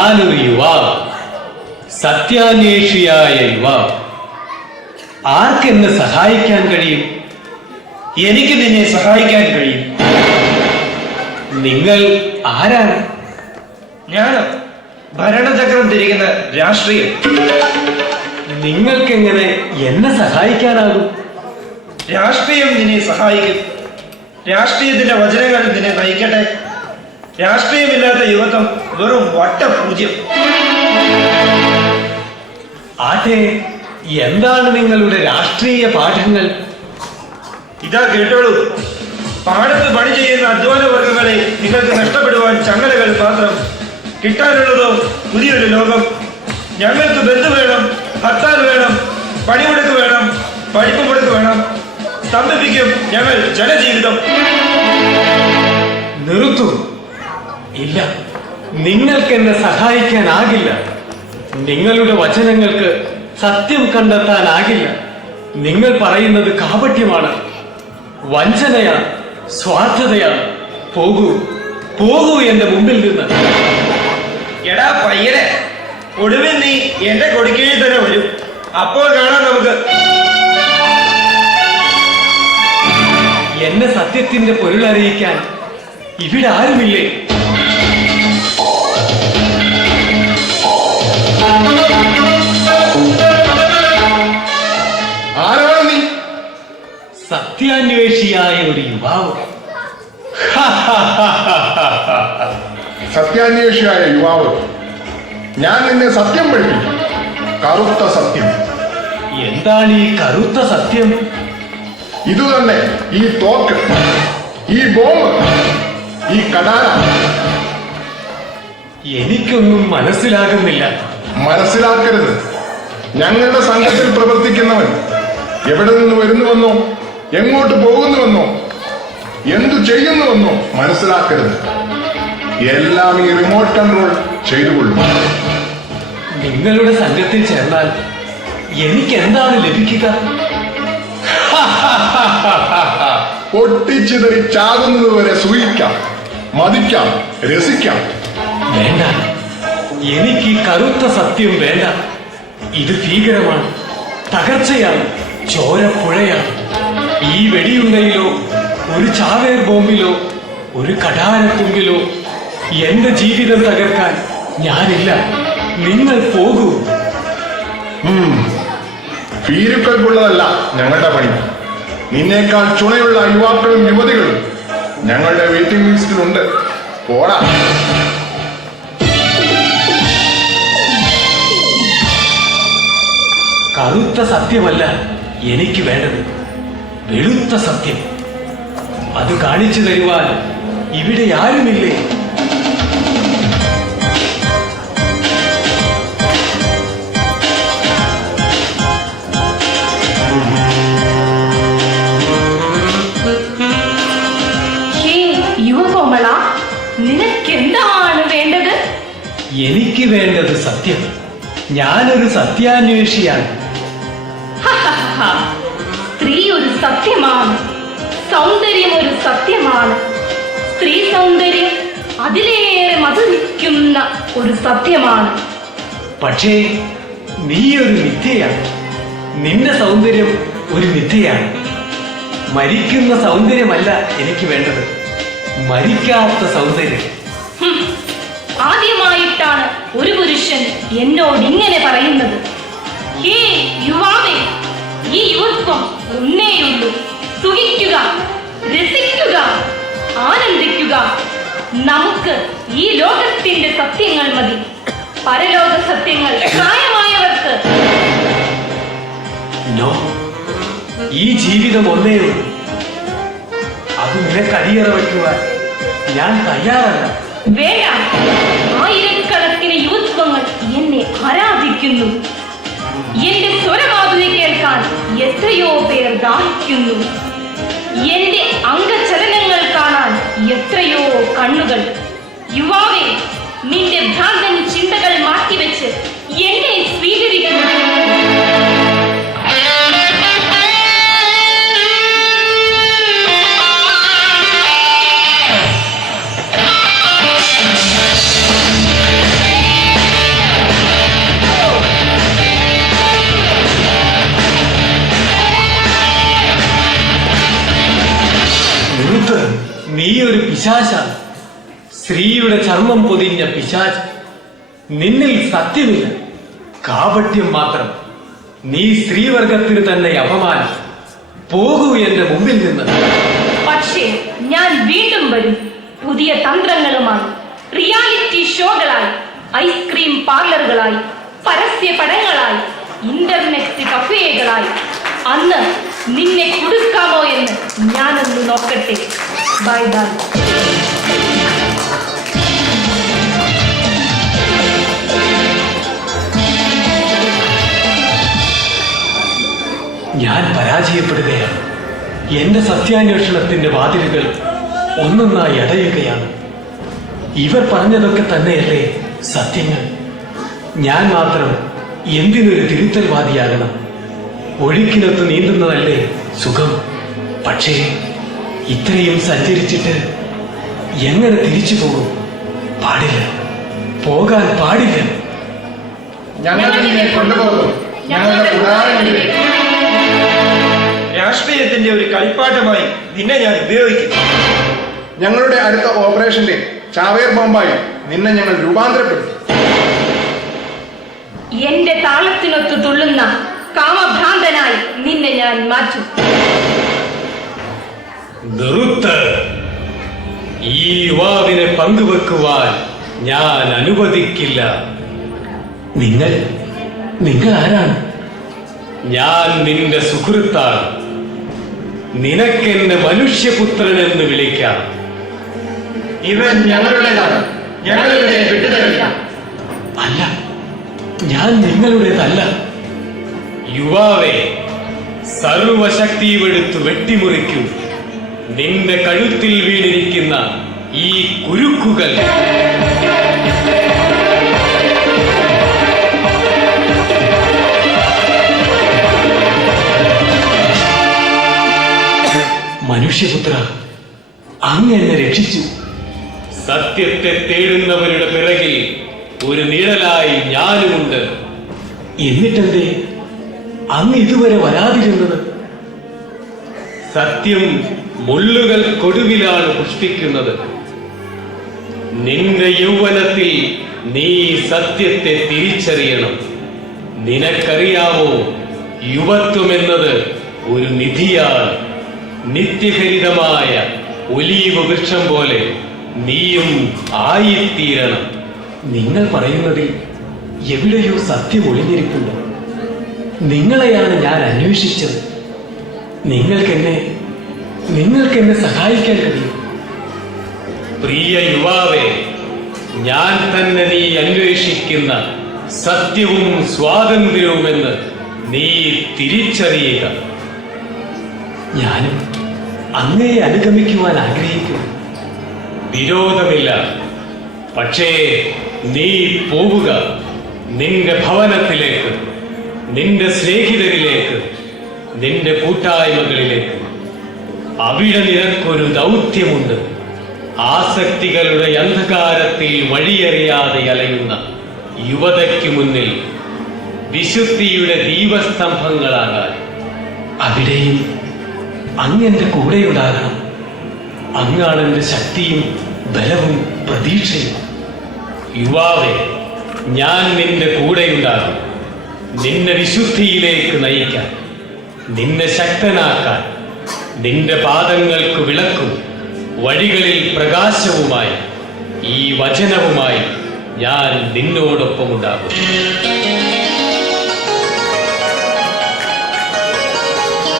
ഞാനൊരു യുവാവ്, സത്യാന്വേഷിയായ യുവാവ്. ആർക്കെന്നെ സഹായിക്കാൻ കഴിയും? എനിക്ക് നിന്നെ സഹായിക്കാൻ കഴിയും. നിങ്ങൾ ആരാണ്? ഞാൻ ഭരണചക്രം തിരിക്കുന്ന രാഷ്ട്രീയം. നിങ്ങൾക്കെങ്ങനെ എന്നെ സഹായിക്കാനാകും? രാഷ്ട്രീയം നിന്നെ സഹായിക്കും. രാഷ്ട്രീയത്തിന്റെ വചനങ്ങൾ നിന്നെ നയിക്കട്ടെ. രാഷ്ട്രീയമില്ലാത്ത യുവത്വം വെറും വട്ടപൂജ്യം. ആട്ടെ, എന്താണ് നിങ്ങളുടെ രാഷ്ട്രീയ പാഠങ്ങൾ? ഇതാ കേട്ടോളൂ. പാടത്ത് പണി ചെയ്യുന്ന അധ്വാന വർഗങ്ങളെ നിങ്ങൾക്ക് നഷ്ടപ്പെടുവാൻ ചങ്ങലകൾ മാത്രം. കിട്ടാനുള്ളതോ പുതിയൊരു ലോകം. ഞങ്ങൾക്ക് ബന്ധു വേണം, ഹർത്താൽ വേണം, പണിമുടക്ക് വേണം, പഠിപ്പ് മുടക്ക് വേണം. സ്തംഭിപ്പിക്കും ഞങ്ങൾ ജനജീവിതം. നിർത്തൂ. ഇല്ല, നിങ്ങൾക്ക് എന്നെ സഹായിക്കാനാകില്ല. നിങ്ങളുടെ വചനങ്ങൾക്ക് സത്യം കണ്ടെത്താനാകില്ല. നിങ്ങൾ പറയുന്നത് കാപട്യമാണ്, വഞ്ചനയാണ്, സ്വാർത്ഥതയാണ്. പോകൂ, പോകൂ എന്റെ മുമ്പിൽ നിന്ന്. എടാ പയ്യനെ, ഒടുവിൽ നീ എന്റെ കൊടുക്കീഴിൽ തന്നെ വരും. അപ്പോൾ കാണാം നമുക്ക്. എന്നെ സത്യത്തിന്റെ പൊരുളറിയിക്കാൻ ഇവിടെ ആരുമില്ലേ? ആരാണ് നീ? സത്യാന്വേഷിയായ ഒരു യുവാവ്. സത്യാന്വേഷിയായ യുവാവ്, ഞാൻ നിന്നെ സത്യം പഠിപ്പിക്കും. കറുത്ത സത്യം. എന്താണ് ഈ കറുത്ത സത്യം? ഇതുതന്നെ. ഈ തോക്ക്, ഈ ബോംബ്, ഈ കടാര. എനിക്കൊന്നും മനസ്സിലാകുന്നില്ല. മനസ്സിലാക്കരുത്. ഞങ്ങളുടെ സംഘത്തിൽ പ്രവർത്തിക്കുന്നവൻ എവിടെ നിന്ന് വരുന്നുവെന്നോ, എങ്ങോട്ട് പോകുന്നുവെന്നോ, എന്തു ചെയ്യുന്നുവെന്നോ മനസ്സിലാക്കരുത്. എല്ലാം ഈ റിമോട്ട് കൺട്രോൾ ചെയ്തുകൊള്ളും. നിങ്ങളുടെ സംഘത്തിൽ ചേർന്നാൽ എനിക്ക് എന്താണ് ലഭിക്കുക? പൊട്ടിച്ചിതറി ചാകുന്നത് വരെ സൂഹിക്കാം, മതിക്കാം, രസിക്കാം. വേണ്ട, എനിക്ക് ഈ കറുത്ത സത്യം വേണ്ട. ഇത് ഭീകരമാണ്, തകർച്ചയാണ്, ചോരപ്പുഴയാണ്. ഈ വെടിയുണ്ടയിലോ, ഒരു ചാവേർ ബോംബിലോ, ഒരു കടാരത്തുമ്പിലോ എന്റെ ജീവിതം തകർക്കാൻ ഞാനില്ല. നിങ്ങൾ പോകൂ. ഭീരുക്കൾക്കുള്ളതല്ല ഞങ്ങളുടെ പണി. നിന്നേക്കാൾ ചുണയുള്ള യുവാക്കളും യുവതികളും ഞങ്ങളുടെ വെയിറ്റിംഗ് ലിസ്റ്റിലുണ്ട്. പോടാ. കറുത്ത സത്യമല്ല എനിക്ക് വേണ്ടത്, വെളുത്ത സത്യം. അത് കാണിച്ചു തരുവാൻ ഇവിടെ ആരുമില്ലേ? യുവകോമള, നിനക്കെന്താണ് വേണ്ടത്? എനിക്ക് വേണ്ടത് സത്യം. ഞാനൊരു സത്യാന്വേഷിയാണ്. സ്ത്രീ ഒരു സത്യമാണ്, സൗന്ദര്യം ഒരു സത്യമാണ്. സ്ത്രീ സൗന്ദര്യം അതിലേറെ മധുരിക്കുന്ന ഒരു സത്യമാണ്. പക്ഷേ നീ ഒരു മിഥ്യയാണ്. നിന്റെ സൗന്ദര്യം ഒരു മിഥ്യയാണ്. മരിക്കുന്ന സൗന്ദര്യമല്ല എനിക്ക് വേണ്ടത്, മരിക്കാത്ത സൗന്ദര്യം. ആദ്യമായിട്ടാണ് ഒരു പുരുഷൻ എന്നോട് ഇങ്ങനെ പറയുന്നത്. ഹേ യുവാവേ, ഈ യുവത്വം ഒന്നേയുള്ളൂ. സുഖിക്കുക, രസിക്കുക, ആനന്ദിക്കുക. നമുക്ക് ഈ ലോകത്തിന്റെ സത്യങ്ങൾ മതി. പരലോക സത്യങ്ങൾ പ്രായമായവർക്ക്. നോ, ഈ ജീവിതം ഒന്നേയുള്ളൂ. അത് നിനക്ക് അടിയറ വയ്ക്കുവാൻ ഞാൻ തയ്യാറല്ല. വേണ്ട, ആയിരക്കണക്കിന് യുവത്വങ്ങൾ എന്നെ ആരാധിക്കുന്നു. എന്റെ സ്വരമാധുരി കേൾക്കാൻ എത്രയോ പേർ ദാഹിക്കുന്നു. എന്റെ അംഗചലനങ്ങൾ കാണാൻ എത്രയോ കണ്ണുകൾ. യുവാവേ, നിന്റെ ഭ്രാന്തൻ ചിന്തകൾ മാറ്റിവെച്ച് എന്നെ സ്വീകരിക്കുന്നു. പിശാചാണ്. സ്ത്രീയുടെ ചർമ്മം പൊതിഞ്ഞ പിശാച്. നിന്നിൽ സത്യമില്ല, കാപട്യം മാത്രം. നീ സ്ത്രീവർഗത്തിന് തന്നെ അപമാനം. പോകൂ എന്റെ മുമ്പിൽ നിന്ന്. പക്ഷേ ഞാൻ വീണ്ടും വരും, പുതിയ തന്ത്രങ്ങളുമായി. റിയാലിറ്റി ഷോകളായി, ഐസ്ക്രീം പാർലറുകളായി, പരസ്യ പടങ്ങളായി, ഇന്റർനെറ്റ് കഫേകളായി. അന്ന് നിന്നെ കൊടുക്കാമോ എന്ന് ഞാനൊന്ന് നോക്കട്ടെ. Bye bye. ഞാൻ പരാജയപ്പെടുകയാണ്. എന്റെ സത്യാന്വേഷണത്തിന്റെ വാതിലുകൾ ഒന്നൊന്നായി അടയുകയാണ്. ഇവർ പറഞ്ഞതൊക്കെ തന്നെയല്ലേ സത്യങ്ങൾ? ഞാൻ മാത്രം എന്തിനൊരു തിരുത്തൽവാദിയാകണം? ഒഴുക്കിനൊത്ത് നീന്തുന്നതല്ലേ സുഖം? പക്ഷേ ഇത്രയും സഞ്ചരിച്ചിട്ട് എങ്ങനെ തിരിച്ചു പോകും? പാടില്ല, പോകാൻ പാടില്ല. ഞങ്ങൾ നിന്നെ കൊണ്ടുപോകും ഞങ്ങളുടെ ഉദാഹരണങ്ങളിലേക്ക്. രാഷ്ട്രീയത്തിന്റെ ഒരു കളിപ്പാട്ടമായി നിന്നെ ഞാൻ ഉപയോഗിക്കും. ഞങ്ങളുടെ അടുത്ത ഓപ്പറേഷന്റെ ചാവേർ ബോംബായി നിന്നെ ഞങ്ങൾ രൂപാന്തരപ്പെടുത്തും. എന്റെ താളത്തിനൊത്ത് തുള്ളുന്ന കാമഭ്രാന്തനായി നിന്നെ ഞാൻ മാറ്റും. നിർത്ത്. ഈ യുവാവിനെ പങ്കുവെക്കുവാൻ ഞാൻ അനുവദിക്കില്ല. നിങ്ങൾ ആരാണ്? ഞാൻ നിന്റെ സുഹൃത്താണ്. നിനക്കെന്നെ മനുഷ്യപുത്രൻ എന്ന് വിളിക്കാം. ഇവൻ ഞങ്ങളുടേതാണ്, ഞങ്ങളുടെ വിട്ടുതരില്ല. അല്ല, ഞാൻ നിങ്ങളുടേതല്ല. യുവാവെ, സർവശക്തിയുമെടുത്ത് വെട്ടിമുറിക്കൂ നിന്റെ കഴുത്തിൽ വീണിരിക്കുന്ന ഈ കുരുക്കുകൾ. മനുഷ്യപുത്ര, അങ്ങ് എന്നെ രക്ഷിച്ചു. സത്യത്തെ തേടുന്നവരുടെ പിറകിൽ ഒരു നിഴലായി ഞാനുമുണ്ട്. എന്നിട്ടെന്തേ അങ്ങ് ഇതുവരെ വരാതിരുന്നത്? സത്യം മുള്ളുകൾ കൊടുവിലാണ് പുഷ്പിക്കുന്നത്. നിന്റെ യൗവനത്തിൽ നീ സത്യത്തെ തിരിച്ചറിയണം. നിനക്കറിയാമോ, യുവത്വമെന്നത് ഒരു നിധിയാണ്. നിത്യഹരിതമായ ഒലീവ് വൃക്ഷം പോലെ നീയും ആയിത്തീരണം. നിങ്ങൾ പറയുന്നതിൽ എവിടെയോ സത്യം ഒളിഞ്ഞിരിക്കുന്നു. നിങ്ങളെയാണ് ഞാൻ അന്വേഷിച്ചത്. നിങ്ങൾക്കെന്നെ സഹായിക്കാൻ കഴിയും. പ്രിയ യുവാവേ, ഞാൻ തന്നെ നീ അന്വേഷിക്കുന്ന സത്യവും സ്വാതന്ത്ര്യവുമെന്ന് നീ തിരിച്ചറിയുക. ഞാനും അങ്ങയെ അനുഗമിക്കുവാൻ ആഗ്രഹിക്കുന്നു. വിരോധമില്ല. പക്ഷേ നീ പോവുക നിന്റെ ഭവനത്തിലേക്ക്, നിന്റെ സ്നേഹിതരിലേക്ക്, നിന്റെ കൂട്ടായ്മകളിലേക്ക്. അവിടെ നിനക്കൊരു ദൗത്യമുണ്ട്. ആസക്തികളുടെ അന്ധകാരത്തിൽ വഴിയറിയാതെ അലയുന്ന യുവതയ്ക്ക് മുന്നിൽ വിശുദ്ധിയുടെ ദീപസ്തംഭങ്ങളാകാൻ. അവിടെയും അങ്ങെന്റെ കൂടെയുണ്ടാകണം. അങ്ങാണെന്റെ ശക്തിയും ബലവും പ്രതീക്ഷയും. യുവാവേ, ഞാൻ നിന്റെ കൂടെയുണ്ടാകും. നിന്നെ വിശുദ്ധിയിലേക്ക് നയിക്കാൻ, നിന്നെ ശക്തനാക്കാൻ, നിന്റെ പാദങ്ങൾക്ക് വിളക്കും വഴികളിൽ പ്രകാശവുമായി ഈ വചനവുമായി ഞാൻ നിന്നോടൊപ്പമുണ്ടാകും.